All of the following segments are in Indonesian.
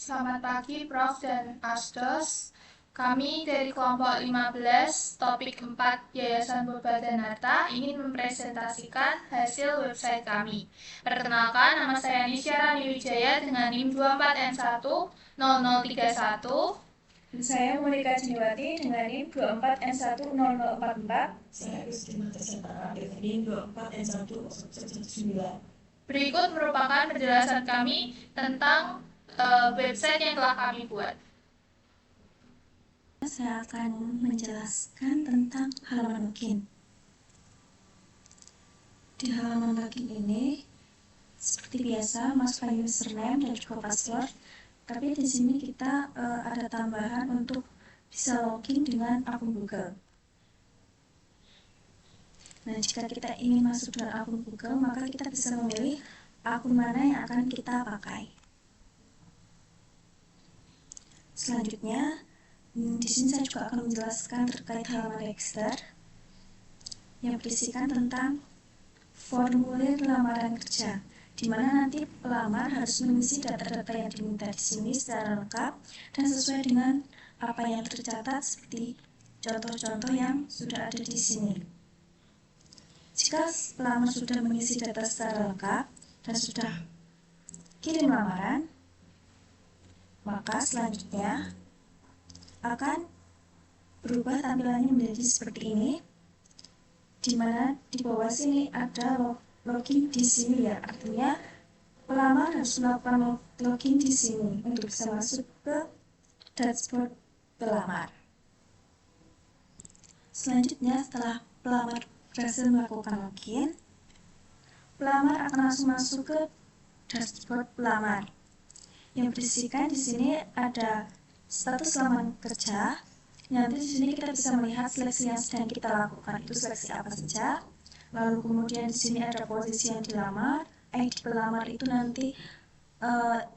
Selamat pagi Prof dan Asdos. Kami dari kelompok 15, topik 4 Yayasan Purba dan Harta ingin mempresentasikan hasil website kami. Perkenalkan, nama saya Nisya Rani Wijaya dengan NIM 24N10031. Dan saya Monika Jiniwati dengan NIM 24N10044. Saya Christina Tersetara dengan NIM 24N11119. Berikut merupakan penjelasan kami tentang website yang telah kami buat. Saya akan menjelaskan tentang halaman login. Di halaman login ini, seperti biasa, masukkan username dan juga password. Tapi di sini kita ada tambahan untuk bisa login dengan akun Google. Nah, jika kita ingin masuk dengan akun Google, maka kita bisa memilih akun mana yang akan kita pakai. Selanjutnya, di sini saya juga akan menjelaskan terkait halaman register yang berisikan tentang formulir lamaran kerja, di mana nanti pelamar harus mengisi data-data yang diminta di sini secara lengkap dan sesuai dengan apa yang tercatat seperti contoh-contoh yang sudah ada di sini. Jika pelamar sudah mengisi data secara lengkap dan sudah kirim lamaran, maka selanjutnya akan berubah tampilannya menjadi seperti ini, di mana di bawah sini ada login di sini ya, artinya pelamar harus melakukan login di sini untuk bisa masuk ke dashboard pelamar. Selanjutnya, setelah pelamar berhasil melakukan login, pelamar akan langsung masuk ke dashboard pelamar yang berisikan di sini ada status lamaran kerja. Nanti di sini kita bisa melihat seleksi yang sedang kita lakukan itu seleksi apa saja. Lalu kemudian di sini ada posisi yang dilamar, ID pelamar itu nanti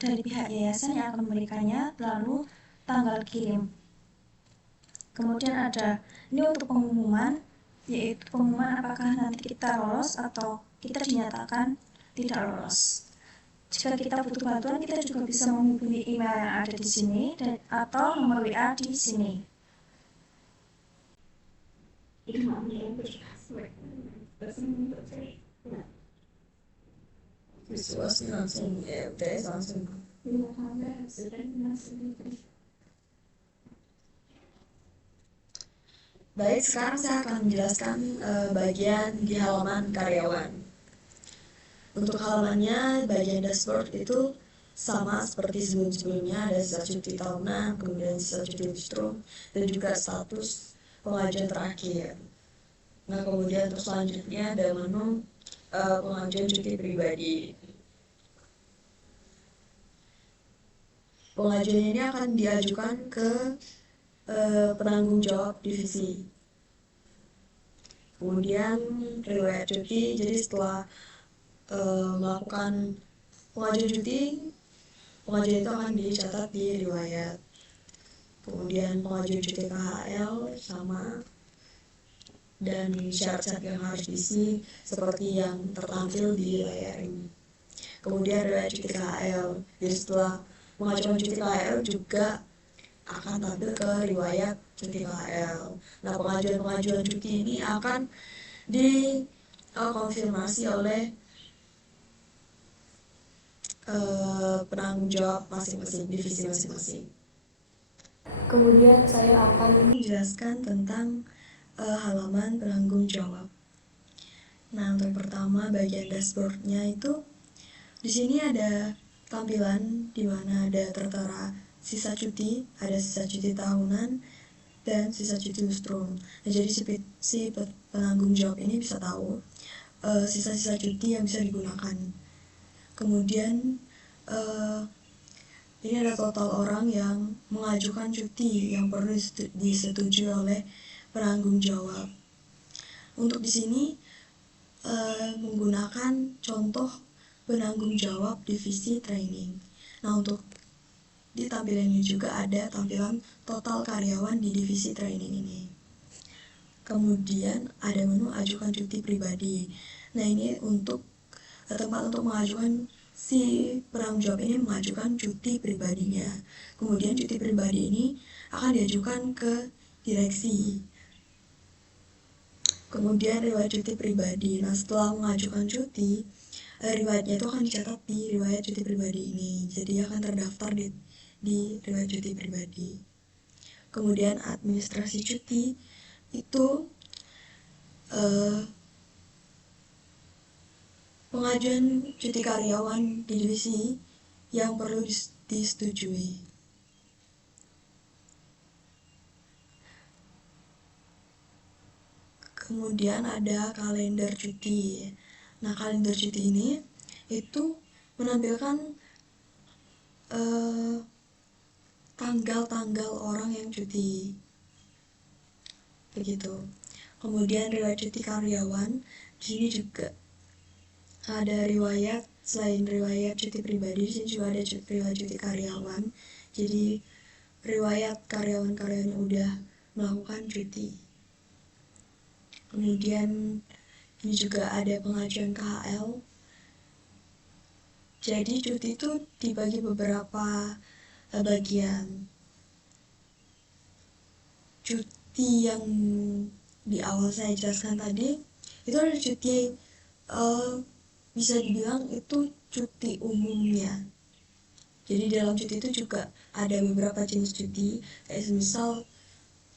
dari pihak yayasan yang akan memberikannya, lalu tanggal kirim. Kemudian ada ini untuk pengumuman, yaitu pengumuman apakah nanti kita lolos atau kita dinyatakan tidak lolos. Jika kita butuh bantuan, kita juga bisa menghubungi email yang ada di sini atau nomor WA di sini. Visuasi langsung UTS langsung. Baik, sekarang saya akan menjelaskan bagian di halaman karyawan. Untuk halamannya, bagian dashboard itu sama seperti sebelum-sebelumnya, ada sisa cuti tahunan, kemudian sisa cuti lustrum, dan juga status pengajuan terakhir. Nah, kemudian untuk selanjutnya ada menu pengajuan cuti pribadi. Pengajuan ini akan diajukan ke penanggung jawab divisi. Kemudian riwayat cuti, jadi setelah melakukan pengajuan cuti, pengajuan itu akan dicatat di riwayat. Kemudian pengajuan cuti KHL sama, dan syarat-syarat yang harus diisi seperti yang tertampil di layar ini. Kemudian riwayat cuti KHL, jadi setelah mengajukan cuti KHL juga akan tampil ke riwayat cuti KHL. Nah, pengajuan cuti ini akan dikonfirmasi oleh penanggung jawab masing-masing, divisi masing-masing. Kemudian saya akan menjelaskan tentang halaman penanggung jawab. Nah, untuk pertama bagian dashboardnya itu di sini ada tampilan di mana ada tertera sisa cuti, ada sisa cuti tahunan, dan sisa cuti lustrum. Nah, jadi si penanggung jawab ini bisa tahu sisa-sisa cuti yang bisa digunakan. Kemudian ini ada total orang yang mengajukan cuti yang perlu disetujui oleh penanggung jawab. Untuk di sini menggunakan contoh penanggung jawab divisi training. Nah, untuk di tampilan ini juga ada tampilan total karyawan di divisi training ini. Kemudian ada menu ajukan cuti pribadi. Nah, ini untuk tempat untuk mengajukan si penanggung jawab ini mengajukan cuti pribadinya. Kemudian cuti pribadi ini akan diajukan ke direksi. Kemudian riwayat cuti pribadi. Nah, setelah mengajukan cuti, riwayatnya itu akan dicatat di riwayat cuti pribadi ini. Jadi akan terdaftar di riwayat cuti pribadi. Kemudian administrasi cuti itu pengajuan cuti karyawan di divisi yang perlu disetujui. Kemudian ada kalender cuti. Nah, kalender cuti ini itu menampilkan tanggal-tanggal orang yang cuti. Begitu. Kemudian riwayat cuti karyawan, di sini juga ada riwayat, selain riwayat cuti pribadi, di sini juga ada riwayat cuti karyawan. Jadi riwayat karyawan-karyawan yang udah melakukan cuti. Kemudian ini juga ada pengajuan KHL. Jadi cuti itu dibagi beberapa bagian. Cuti yang di awal saya jelaskan tadi itu ada cuti bisa dibilang itu cuti umumnya. Jadi dalam cuti itu juga ada beberapa jenis cuti, kayak misal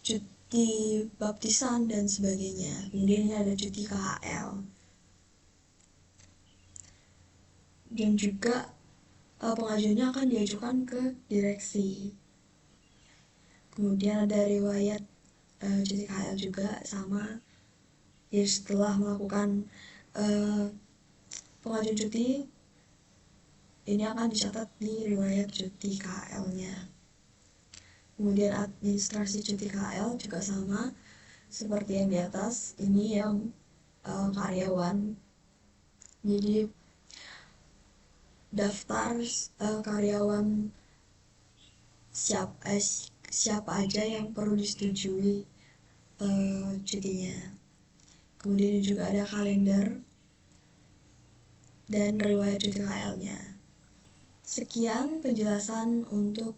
cuti baptisan dan sebagainya. Kemudian ini ada cuti KHL. Dan juga pengajuannya akan diajukan ke direksi. Kemudian ada riwayat cuti KHL juga sama. Jadi setelah melakukan pengajuan cuti, ini akan dicatat di riwayat cuti KHL-nya. Kemudian administrasi cuti KHL juga sama seperti yang di atas. Ini yang karyawan. Jadi daftar karyawan siapa aja yang perlu disetujui cutinya. Kemudian juga ada kalender dan riwayat cuti KHL-nya. Sekian penjelasan untuk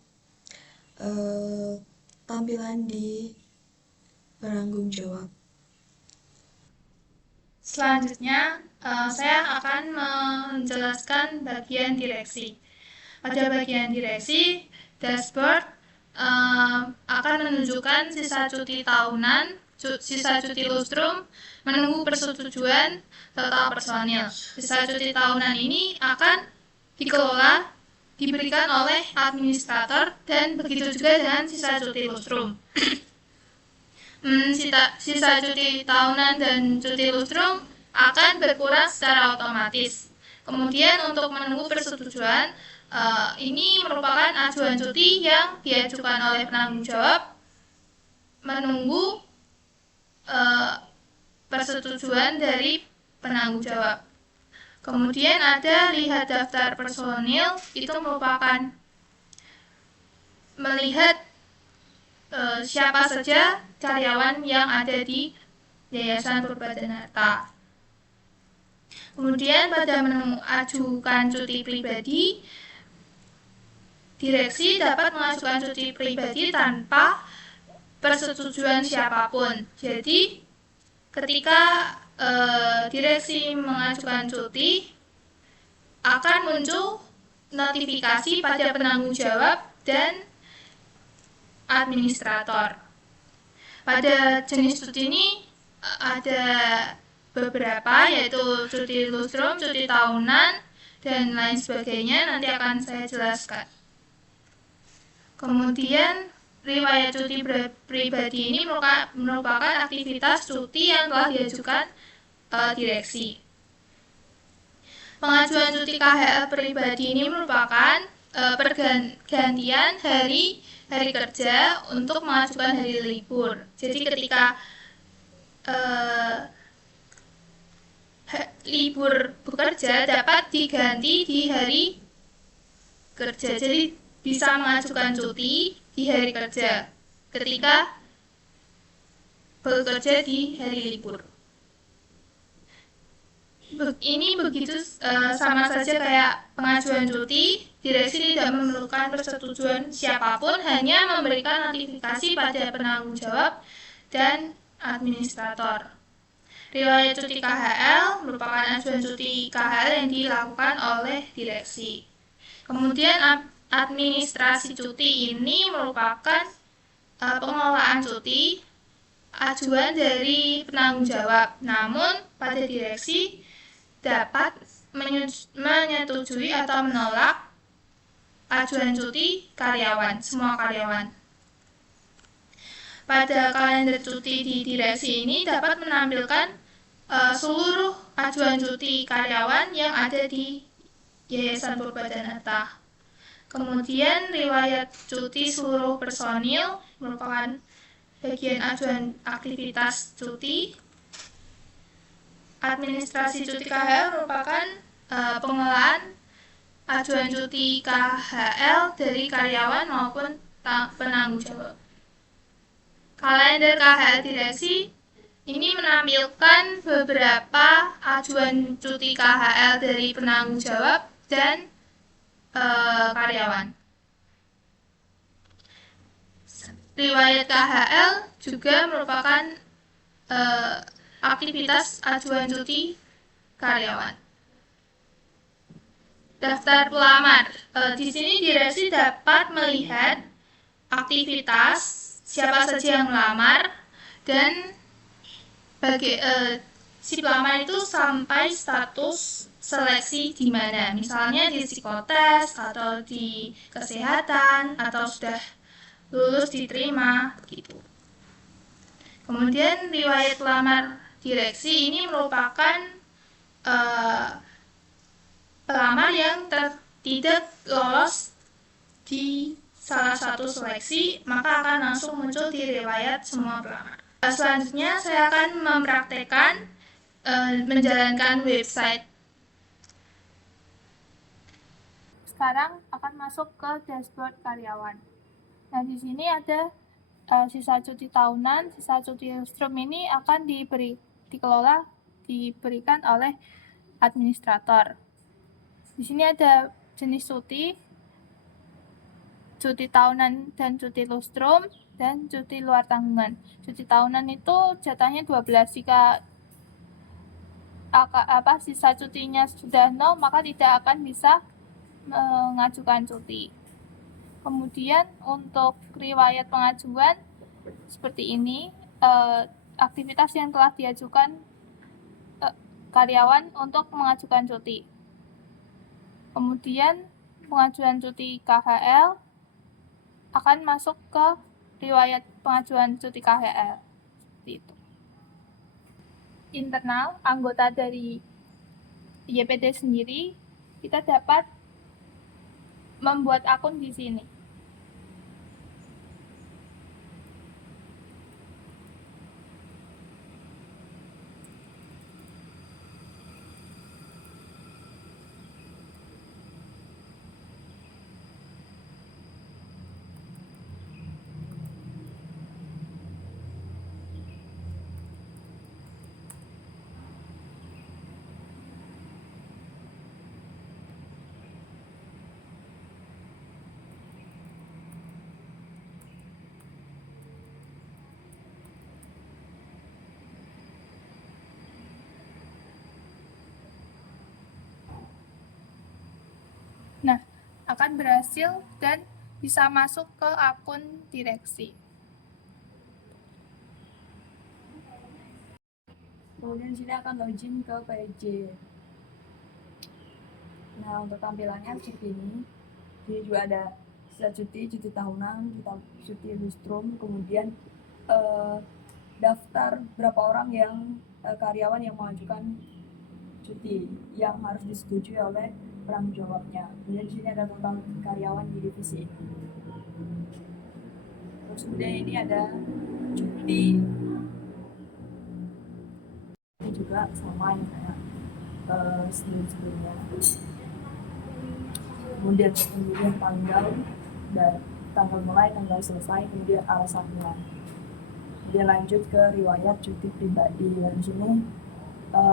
tampilan di penanggung jawab. Selanjutnya, saya akan menjelaskan bagian direksi. Pada bagian direksi, dashboard akan menunjukkan sisa cuti tahunan, sisa cuti lustrum, menunggu persetujuan serta personil. Sisa cuti tahunan ini akan dikelola, diberikan oleh administrator, dan begitu juga dengan sisa cuti lustrum. Sisa cuti tahunan dan cuti lustrum akan berkurang secara otomatis. Kemudian untuk menunggu persetujuan, ini merupakan ajuan cuti yang diajukan oleh penanggung jawab menunggu persetujuan dari penanggung jawab. Kemudian ada lihat daftar personil, itu merupakan melihat siapa saja karyawan yang ada di Yayasan Purbadenarta. Kemudian pada menu ajukan cuti pribadi, direksi dapat mengajukan cuti pribadi tanpa persetujuan siapapun. Jadi ketika direksi mengajukan cuti, akan muncul notifikasi pada penanggung jawab dan administrator. Pada jenis cuti ini ada beberapa, yaitu cuti lustrum, cuti tahunan, dan lain sebagainya. Nanti akan saya jelaskan. Kemudian riwayat cuti pribadi ini merupakan aktivitas cuti yang telah diajukan direksi. Pengajuan cuti KHL pribadi ini merupakan pergantian hari kerja untuk mengajukan hari libur. Jadi ketika libur bekerja dapat diganti di hari kerja. Jadi bisa mengajukan cuti di hari kerja ketika bekerja di hari libur. Ini begitu sama saja kayak pengajuan cuti, direksi tidak memerlukan persetujuan siapapun, hanya memberikan notifikasi pada penanggung jawab dan administrator. Riwayat cuti KHL merupakan ajuan cuti KHL yang dilakukan oleh direksi. Kemudian administrasi cuti ini merupakan pengelolaan cuti, ajuan dari penanggung jawab. Namun pada direksi dapat menyetujui atau menolak ajuan cuti karyawan, semua karyawan. Pada kalender cuti di direksi ini dapat menampilkan seluruh ajuan cuti karyawan yang ada di Yayasan Purba Danata. Kemudian riwayat cuti seluruh personil merupakan bagian ajuan aktivitas cuti. Administrasi cuti KHL merupakan pengelolaan ajuan cuti KHL dari karyawan maupun penanggung jawab. Kalender KHL direksi ini menampilkan beberapa ajuan cuti KHL dari penanggung jawab dan karyawan. Riwayat KHL juga merupakan aktivitas ajuan cuti karyawan. Daftar pelamar. Di sini direksi dapat melihat aktivitas siapa saja yang melamar dan si pelamar itu sampai status seleksi di mana, misalnya di psikotes atau di kesehatan atau sudah lulus diterima gitu. Kemudian riwayat pelamar direksi ini merupakan pelamar yang tidak lolos di salah satu seleksi, maka akan langsung muncul di riwayat semua pelamar. Selanjutnya saya akan mempraktekkan menjalankan website. Sekarang akan masuk ke dashboard karyawan. Nah, di sini ada sisa cuti tahunan, sisa cuti lustrum ini akan diberikan oleh administrator. Di sini ada jenis cuti tahunan dan cuti lustrum, dan cuti luar tanggungan. Cuti tahunan itu jatahnya 12. Jika sisa cutinya sudah 0, maka tidak akan bisa mengajukan cuti. Kemudian untuk riwayat pengajuan seperti ini, aktivitas yang telah diajukan karyawan untuk mengajukan cuti. Kemudian pengajuan cuti KHL akan masuk ke riwayat pengajuan cuti KHL. Seperti itu. Internal anggota dari YPT sendiri, kita dapat membuat akun di sini. Nah, akan berhasil dan bisa masuk ke akun direksi. Kemudian sini akan login ke PJ. Nah, untuk tampilannya seperti ini. Jadi juga ada sisa cuti tahunan, cuti lustrum, kemudian daftar berapa orang yang karyawan yang mengajukan cuti yang harus disetujui oleh penanggung jawabnya. Kemudian di sini ada total karyawan di divisi ini. Terus kemudian ini ada cuti. Ini juga sama yang kayak sebelumnya. Kemudian tanggal dan tanggal mulai, tanggal selesai, kemudian alasannya. Kemudian lanjut ke riwayat cuti pribadi. Di sini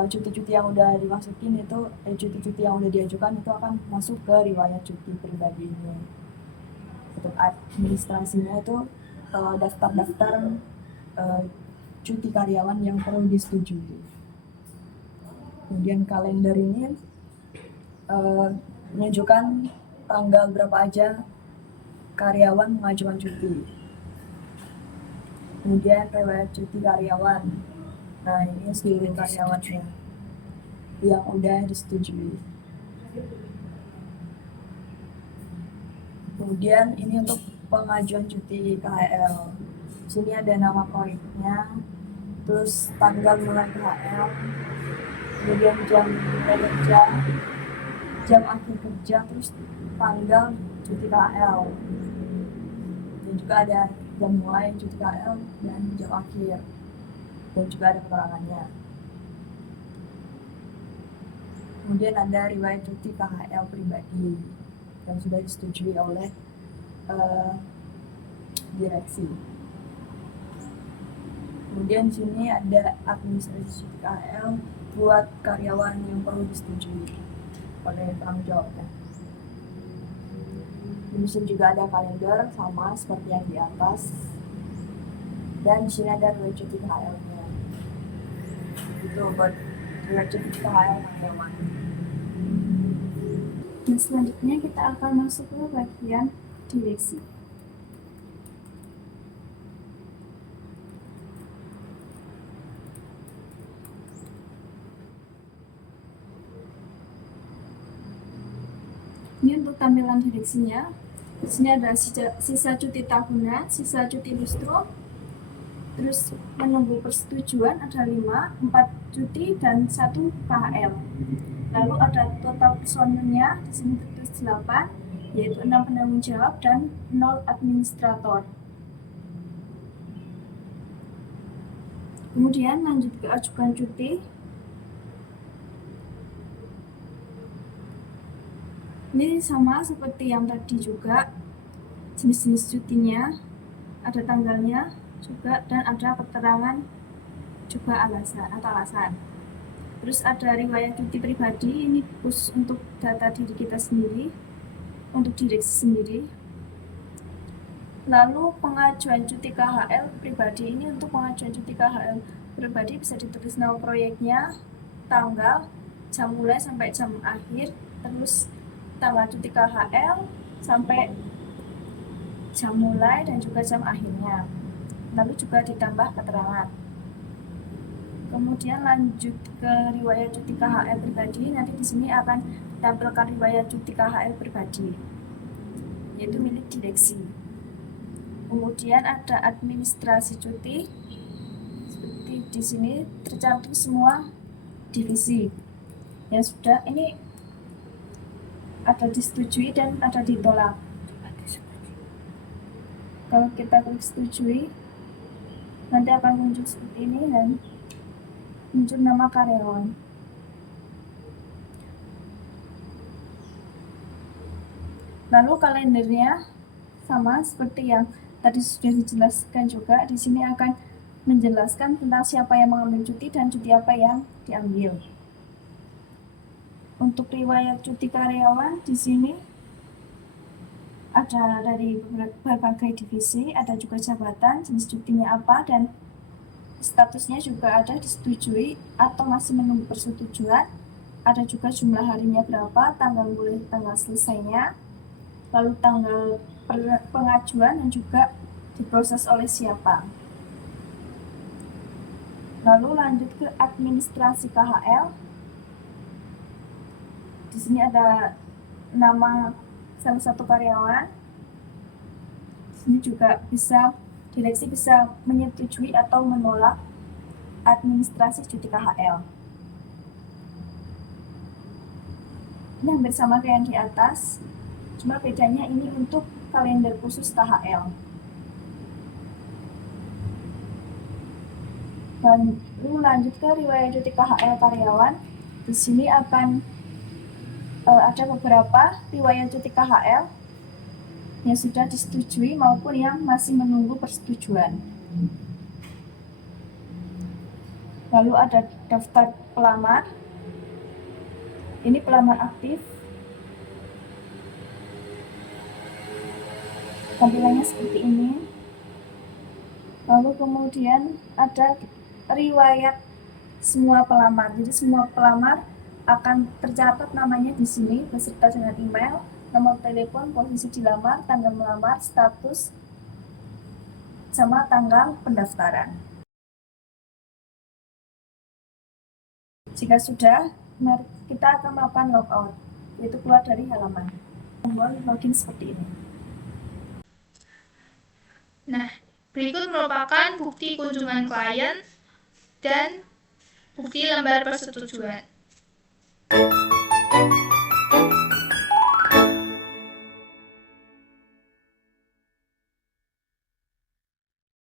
cuti-cuti yang udah dimasukin itu cuti-cuti yang udah diajukan itu akan masuk ke riwayat cuti pribadi ini. Untuk administrasinya itu daftar-daftar cuti karyawan yang perlu disetujui. Kemudian kalender ini menunjukkan tanggal berapa aja karyawan mengajukan cuti. Kemudian riwayat cuti karyawan. Nah, ini seluruh karyawannya yang udah disetujui. Kemudian ini untuk pengajuan cuti KHL. Sini ada nama proyeknya, terus tanggal mulai KHL, kemudian jam mulai kerja, jam akhir kerja, terus tanggal cuti KHL. Dan juga ada jam mulai cuti KHL dan jam akhir. Dan juga ada keterangannya. Kemudian ada riwayat cuti KHL pribadi yang sudah disetujui oleh direksi. Kemudian di sini ada administrasi cuti KHL buat karyawan yang perlu disetujui oleh tanggung jawabnya. Di sini juga ada kalender sama seperti yang di atas. Dan di sini ada riwayat cuti KHL-nya. Itu buat riwayat cuti KHL karyawan. Dan selanjutnya kita akan masuk ke bagian direksi. Ini untuk tampilan direksinya. Di sini ada sisa cuti tahunan, sisa cuti lustrum, terus menunggu persetujuan ada 5, 4 cuti dan 1 KHL. Lalu ada total personilnya, di sini tertulis 8, yaitu 6 penanggung jawab dan 0 administrator. Kemudian lanjut ke ajukan cuti. Ini sama seperti yang tadi juga, jenis-jenis cutinya, ada tanggalnya juga, dan ada keterangan juga alasan. Terus ada riwayat cuti pribadi, ini khusus untuk data diri kita sendiri, untuk direksi sendiri. Lalu pengajuan cuti KHL pribadi, ini untuk pengajuan cuti KHL pribadi bisa ditulis nama proyeknya, tanggal, jam mulai sampai jam akhir, terus tanggal cuti KHL sampai jam mulai dan juga jam akhirnya. Lalu juga ditambah keterangan. Kemudian lanjut ke riwayat cuti KHL pribadi. Nanti di sini akan ditampilkan riwayat cuti KHL pribadi, yaitu milik direksi. Kemudian ada administrasi cuti. Seperti di sini tercantum semua divisi yang sudah ini ada disetujui dan ada ditolak. Kalau kita klik setujui, nanti akan muncul seperti ini dan muncul nama karyawan. Lalu kalendernya sama seperti yang tadi sudah dijelaskan juga. Di sini akan menjelaskan tentang siapa yang mengambil cuti dan cuti apa yang diambil. Untuk riwayat cuti karyawan di sini ada dari berbagai divisi, ada juga jabatan, jenis cutinya apa, dan statusnya juga ada disetujui atau masih menunggu persetujuan. Ada juga jumlah harinya berapa, tanggal mulai, tanggal selesainya, lalu tanggal pengajuan dan juga diproses oleh siapa. Lalu lanjut ke administrasi KHL. Di sini ada nama salah satu karyawan. Di sini juga direksi bisa menyetujui atau menolak administrasi cuti KHL. Ini hampir sama kayak yang di atas, cuma bedanya ini untuk kalender khusus KHL. Lalu lanjut ke riwayat cuti KHL karyawan. Di sini akan ada beberapa riwayat cuti KHL yang sudah disetujui maupun yang masih menunggu persetujuan. Lalu ada daftar pelamar. Ini pelamar aktif. Tampilannya seperti ini. Lalu kemudian ada riwayat semua pelamar. Jadi semua pelamar akan tercatat namanya di sini beserta dengan email, nomor telepon, posisi dilamar, tanggal melamar, status, sama tanggal pendaftaran. Jika sudah, mari kita akan melakukan logout, yaitu keluar dari halaman. Tombol login seperti ini. Nah, berikut merupakan bukti kunjungan klien dan bukti lembar persetujuan.